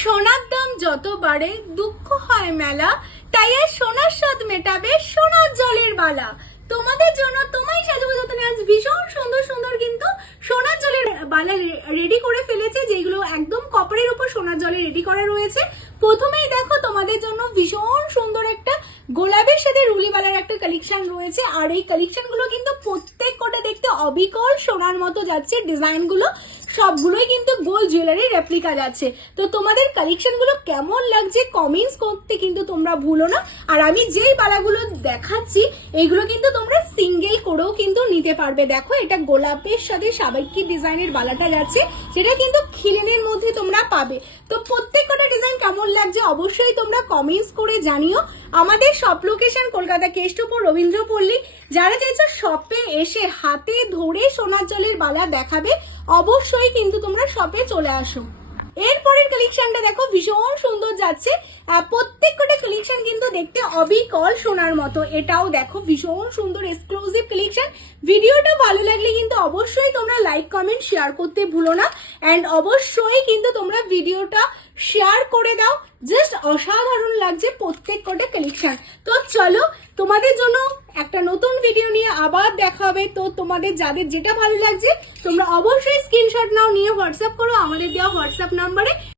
সোনার দাম যত বাড়ে দুঃখ হয় মেলা, তাই আর সোনার স্বাদ মেটাবে সোনার জলের বালা। তোমাদের জন্য তোমায় সাজাবো যতনে আজ ভীষণ সুন্দর সুন্দর কিন্তু সোনার জলের বালা রেডি করে ফেলেছে, যেগুলো একদম কপারের উপর সোনার জলে রেডি করা রয়েছে। প্রথমেই দেখো তোমাদের জন্য ভীষণ সুন্দর একটা গোলাপের সাথে রুলি বালার একটা কালেকশন রয়েছে, আর এই কালেকশন গুলো কিন্তু প্রত্যেক কটা দেখতে অবিকল সোনার মতো যাচ্ছে। ডিজাইন গুলো সবগুলোই কিন্তু গোল্ড জুয়েলারি রেপ্লিকা যাচ্ছে। তো তোমাদের কালেকশন গুলো কেমন লাগছে কমেন্টস করতে কিন্তু তোমরা ভুলো না। আর আমি যেই বালাগুলো দেখাচ্ছি এইগুলো কিন্তু তোমরা সিঙ্গেল করেও কিন্তু নিতে পারবে। দেখো এটা গোলাপের সাথে সাবেকি ডিজাইনের বালাটা যাচ্ছে, যেটা কিন্তু খিলেনের মধ্যে তোমরা পাবে। তো প্রত্যেক কটা ডিজাইন কেমন লাগছে অবশ্যই তোমরা কমেন্টস করে জানিও। আমাদের শপ লোকেশন কলকাতা কেষ্টপুর রবীন্দ্রপল্লী। যারা চাইছো শপে এসে হাতে ধরে সোনার জলের বালা দেখাবে অবশ্যই কিন্তু তোমরা শপে চলে আসো। এরপরের কালেকশনটা দেখো ভীষণ সুন্দর যাচ্ছে। প্রত্যেক কটা কালেকশন কিন্তু দেখতে অবিকল সোনার মতো। এটাও দেখো ভীষণ সুন্দর এক্সক্লুসিভ কালেকশন। ভিডিওটা ভালো লাগলে কিন্তু অবশ্যই তোমরা লাইক কমেন্ট শেয়ার করতে ভুলো না। অ্যান্ড অবশ্যই কিন্তু তোমরা ভিডিওটা শেয়ার করে দাও। জাস্ট অসাধারণ লাগছে প্রত্যেক কটা কালেকশন। তো চলো তোমাদের জন্য একটা নতুন ভিডিও নিয়ে আবার দেখা হবে। তো তোমাদের যাদের যেটা ভালো লাগছে তোমরা অবশ্যই স্ক্রিনশট নাও, নিয়ে হোয়াটসঅ্যাপ করো আমাদের দেওয়া হোয়াটসঅ্যাপ নাম্বারে।